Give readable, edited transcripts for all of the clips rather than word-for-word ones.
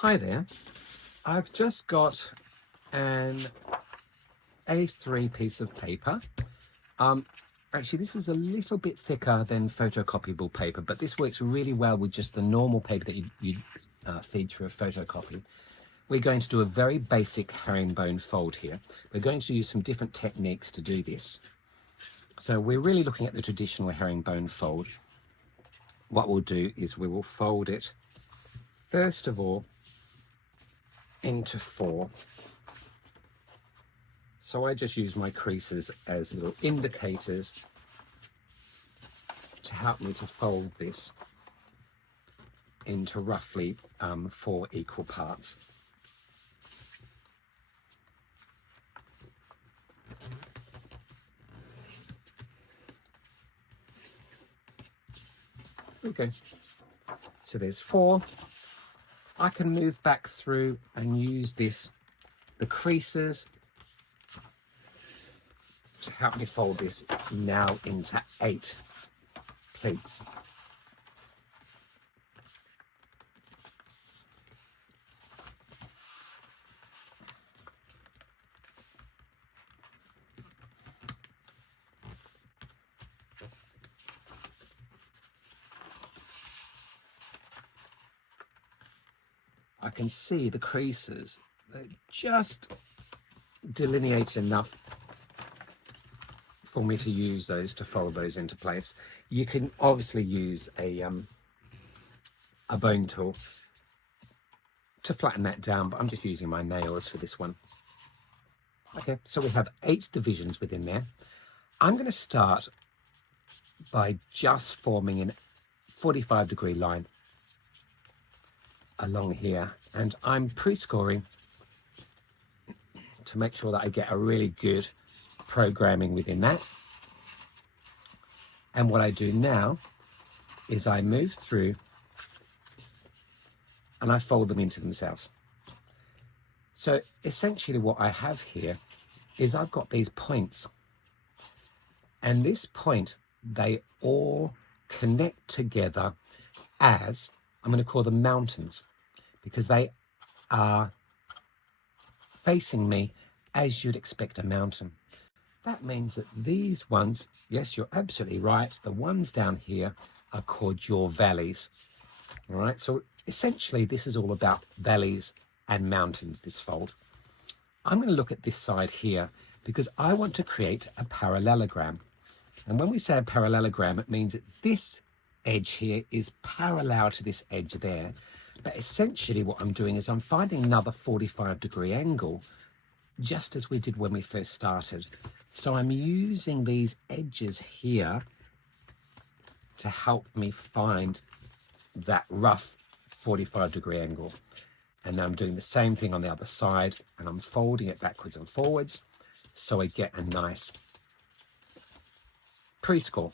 Hi there. I've just got an A3 piece of paper. Actually, this is a little bit thicker than photocopyable paper, but this works really well with just the normal paper that you feed through a photocopy. We're going to do a very basic herringbone fold here. We're going to use some different techniques to do this. So we're really looking at the traditional herringbone fold. What we'll do is we will fold it, first of all, into 4. So I just use my creases as little indicators to help me to fold this into roughly 4 equal parts. Okay, so there's 4. I can move back through and use the creases to help me fold this now into 8 pleats. I can see the creases, they're just delineated enough for me to use those to fold those into place. You can obviously use a bone tool to flatten that down, but I'm just using my nails for this one. Okay, so we have 8 divisions within there. I'm going to start by just forming a 45-degree line along here, and I'm pre-scoring to make sure that I get a really good programming within that. And what I do now is I move through and I fold them into themselves. So essentially what I have here is I've got these points, and this point, they all connect together as, I'm going to call them mountains, because they are facing me as you'd expect a mountain. That means that these ones, yes, you're absolutely right, the ones down here are called your valleys. All right, so essentially this is all about valleys and mountains, this fold. I'm going to look at this side here because I want to create a parallelogram. And when we say a parallelogram, it means that this edge here is parallel to this edge there. But essentially what I'm doing is I'm finding another 45-degree angle, just as we did when we first started. So I'm using these edges here to help me find that rough 45-degree angle. And I'm doing the same thing on the other side, and I'm folding it backwards and forwards so I get a nice pre-score.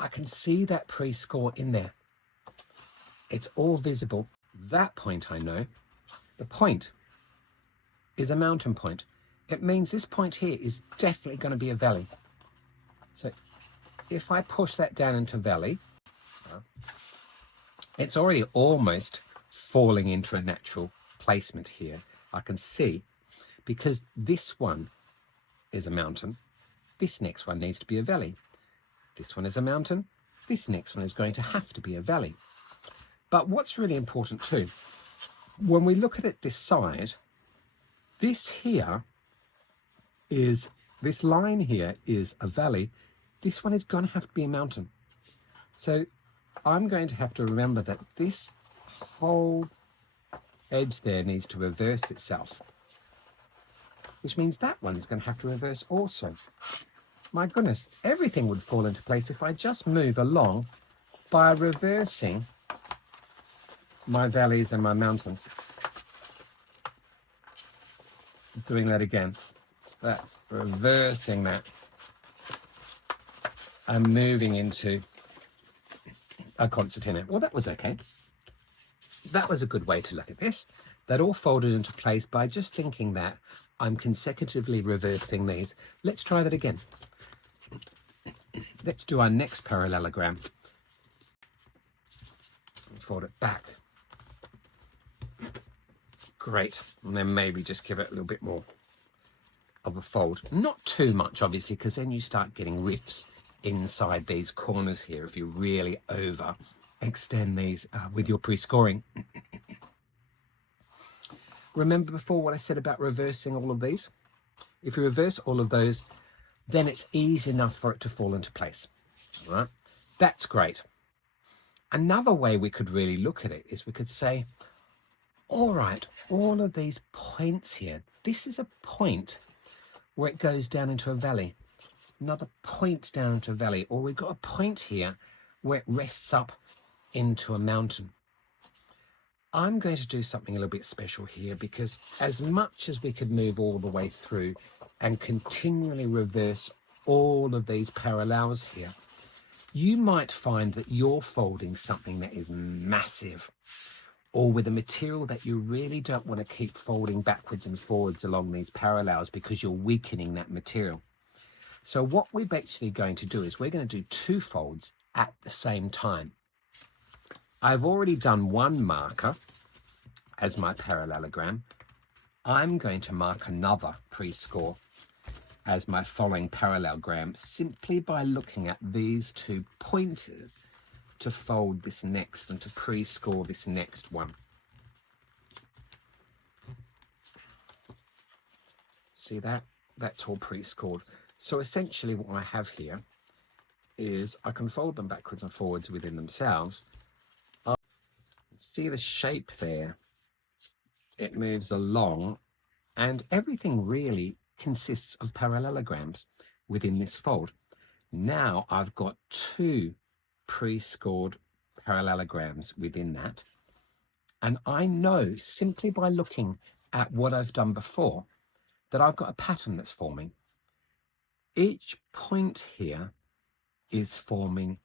I can see that pre-score in there. It's all visible. That point I know. The point is a mountain point. It means this point here is definitely going to be a valley. So if I push that down into valley, it's already almost falling into a natural placement here. I can see, because this one is a mountain, this next one needs to be a valley. This one is a mountain, this next one is going to have to be a valley. But what's really important too, when we look at it this side, this here is, this line here is a valley. This one is going to have to be a mountain. So I'm going to have to remember that this whole edge there needs to reverse itself, which means that one is going to have to reverse also. My goodness, everything would fall into place if I just move along by reversing my valleys and my mountains. Doing that again. That's reversing that and moving into a concertina. Well, that was okay. That was a good way to look at this. That all folded into place by just thinking that I'm consecutively reversing these. Let's try that again. Let's do our next parallelogram. Fold it back Great. And then maybe just give it a little bit more of a fold. Not too much, obviously, because then you start getting rifts inside these corners here if you really over extend these with your pre-scoring. Remember before what I said about reversing all of these? If you reverse all of those, then it's easy enough for it to fall into place. All right? That's great. Another way we could really look at it is we could say, all right, all of these points here, this is a point where it goes down into a valley, another point down into a valley, or we've got a point here where it rests up into a mountain. I'm going to do something a little bit special here, because as much as we could move all the way through and continually reverse all of these parallels here, you might find that you're folding something that is massive, or with a material that you really don't want to keep folding backwards and forwards along these parallels because you're weakening that material. So what we're actually going to do is we're going to do 2 folds at the same time. I've already done one marker as my parallelogram. I'm going to mark another pre-score as my following parallelogram simply by looking at these 2 pointers to fold this next and to pre-score this next one. See that? That's all pre-scored. So essentially what I have here is I can fold them backwards and forwards within themselves. See the shape there? It moves along, and everything really consists of parallelograms within this fold. Now I've got 2 pre-scored parallelograms within that, and I know simply by looking at what I've done before that I've got a pattern that's forming. Each point here is forming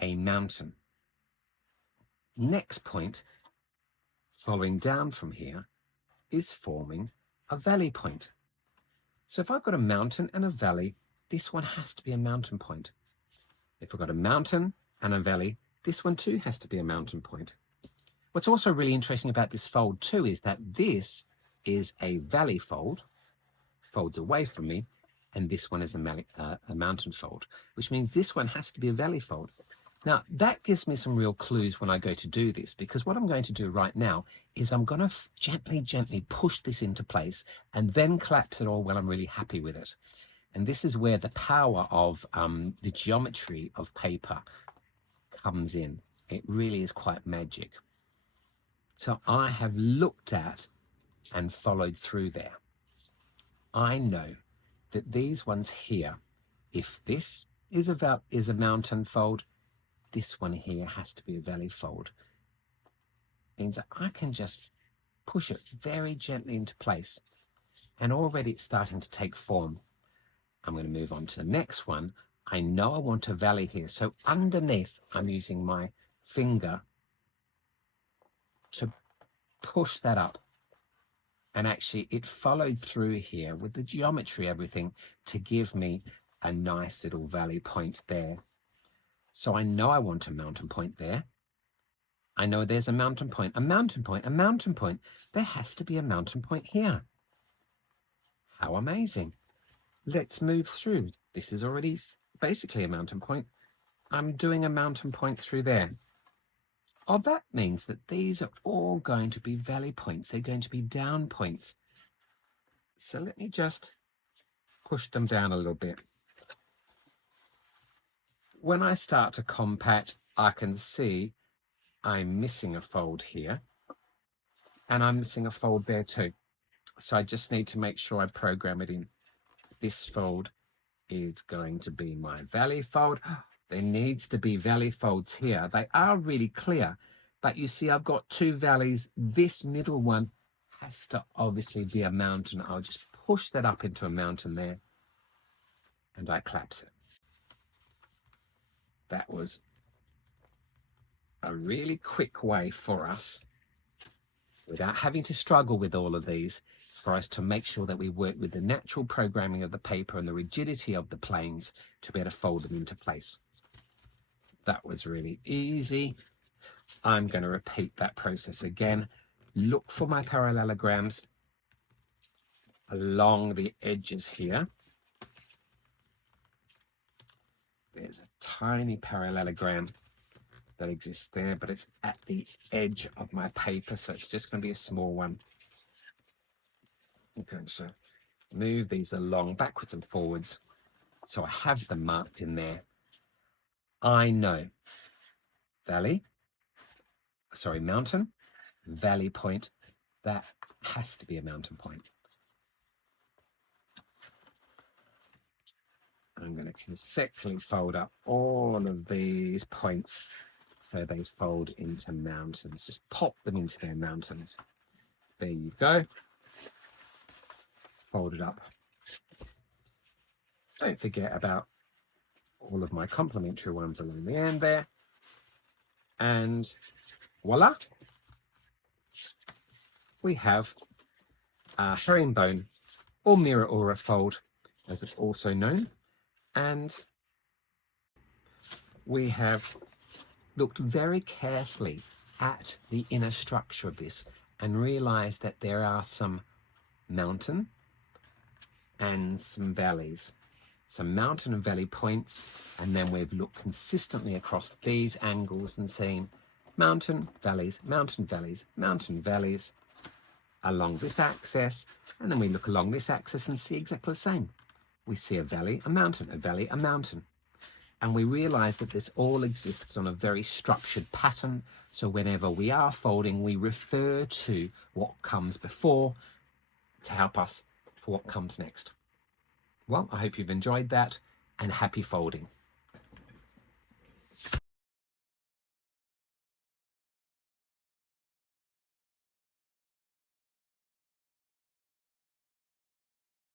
a mountain. Next point, following down from here, is forming a valley point. So if I've got a mountain and a valley, this one has to be a mountain point. If I've got a mountain and a valley, this one too has to be a mountain point. What's also really interesting about this fold too is that this is a valley fold, folds away from me, and this one is a mountain fold, which means this one has to be a valley fold. Now that gives me some real clues when I go to do this, because what I'm going to do right now is I'm going to gently push this into place and then collapse it all when I'm really happy with it. And this is where the power of the geometry of paper comes in. It really is quite magic. So I have looked at and followed through there. I know that these ones here, if this is a mountain fold, this one here has to be a valley fold. Means that I can just push it very gently into place, and already it's starting to take form. I'm going to move on to the next one. I know I want a valley here, so underneath I'm using my finger to push that up, and actually it followed through here with the geometry, everything, to give me a nice little valley point there. So I know I want a mountain point there. I know there's a mountain point, a mountain point, a mountain point. There has to be a mountain point here. How amazing. Let's move through. This is already basically a mountain point. I'm doing a mountain point through there. Oh, that means that these are all going to be valley points. They're going to be down points. So let me just push them down a little bit. When I start to compact, I can see I'm missing a fold here, and I'm missing a fold there too. So I just need to make sure I program it in. This fold is going to be my valley fold. There needs to be valley folds here. They are really clear, but you see I've got 2 valleys. This middle one has to obviously be a mountain. I'll just push that up into a mountain there, and I collapse it. That was a really quick way for us, without having to struggle with all of these, for us to make sure that we work with the natural programming of the paper and the rigidity of the planes to be able to fold them into place. That was really easy. I'm going to repeat that process again. look for my parallelograms along the edges here. There's a tiny parallelogram that exists there, but it's at the edge of my paper, so it's just going to be a small one. Okay, so move these along backwards and forwards, so I have them marked in there. I know mountain, valley point, that has to be a mountain point. I'm going to consecutively fold up all of these points so they fold into mountains. Just pop them into their mountains. There you go. Fold it up. Don't forget about all of my complementary ones along the end there. And voila, we have our herringbone or Miura-ori fold, as it's also known. And we have looked very carefully at the inner structure of this and realized that there are some mountain and some valleys, some mountain and valley points, and then we've looked consistently across these angles and seen mountain valleys, mountain valleys, mountain valleys along this axis, and then we look along this axis and see exactly the same. We see a valley, a mountain, a valley, a mountain. And we realize that this all exists on a very structured pattern. So whenever we are folding, we refer to what comes before to help us for what comes next. Well, I hope you've enjoyed that, and happy folding.